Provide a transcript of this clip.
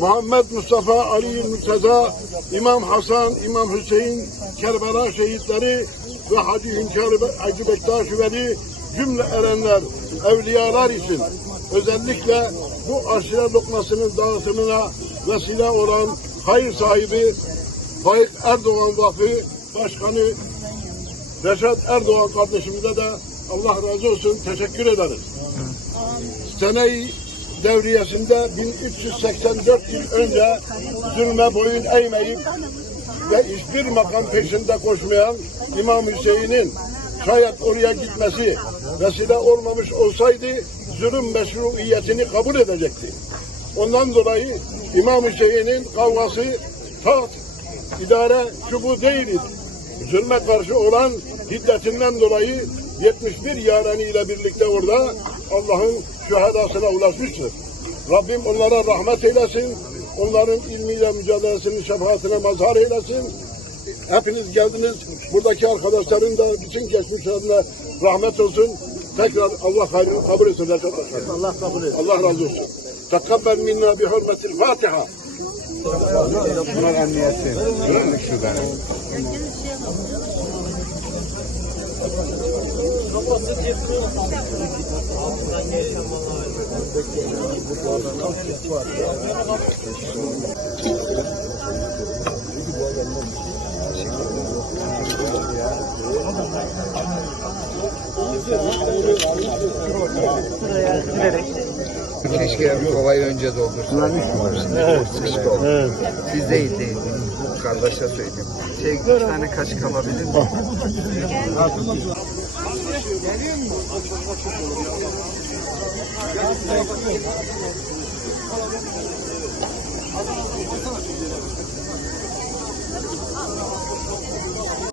Muhammed Mustafa Ali Murtaza, İmam Hasan, İmam Hüseyin, Kerbela şehitleri ve Hacı Hünkar Hacı Bektaş Veli cümle erenler, evliyalar için özellikle bu aşire lokmasının dağıtımına vesile olan hayır sahibi Faik Erdoğan Vakfı Başkanı Reşat Erdoğan kardeşimize de Allah razı olsun teşekkür ederiz. Sene devriyesinde 1384 yıl önce zulme boyun eğmeyip ve hiçbir makam peşinde koşmayan İmam Hüseyin'in şayet oraya gitmesi vesile olmamış olsaydı zulüm meşruiyetini kabul edecekti. Ondan dolayı İmam Hüseyin'in kavgası taht idare şu bu değildi. Zulme karşı olan hiddetinden dolayı 71 yareni ile birlikte orada Allah'ın şühedasına ulaşmıştır. Rabbim onlara rahmet eylesin. Onların ilmiyle mücadelesinin şefaatine mazhar eylesin. Hepiniz geldiniz. Buradaki arkadaşların da bütün geçmişlerine rahmet olsun. Tekrar Allah hayrını kabul etsin. Başkanım. Allah kabul etsin. Allah razı olsun. Tekabbel minna bi hürmetil Fatiha. Bunlar emniyeti. Güvenlik şubesi. Keşke kovayı önce doldursalar. Evet. Evet. Siz değil değil. Kardeşe söyleyeyim. Şey, iki tane kaşık alabilir miyim?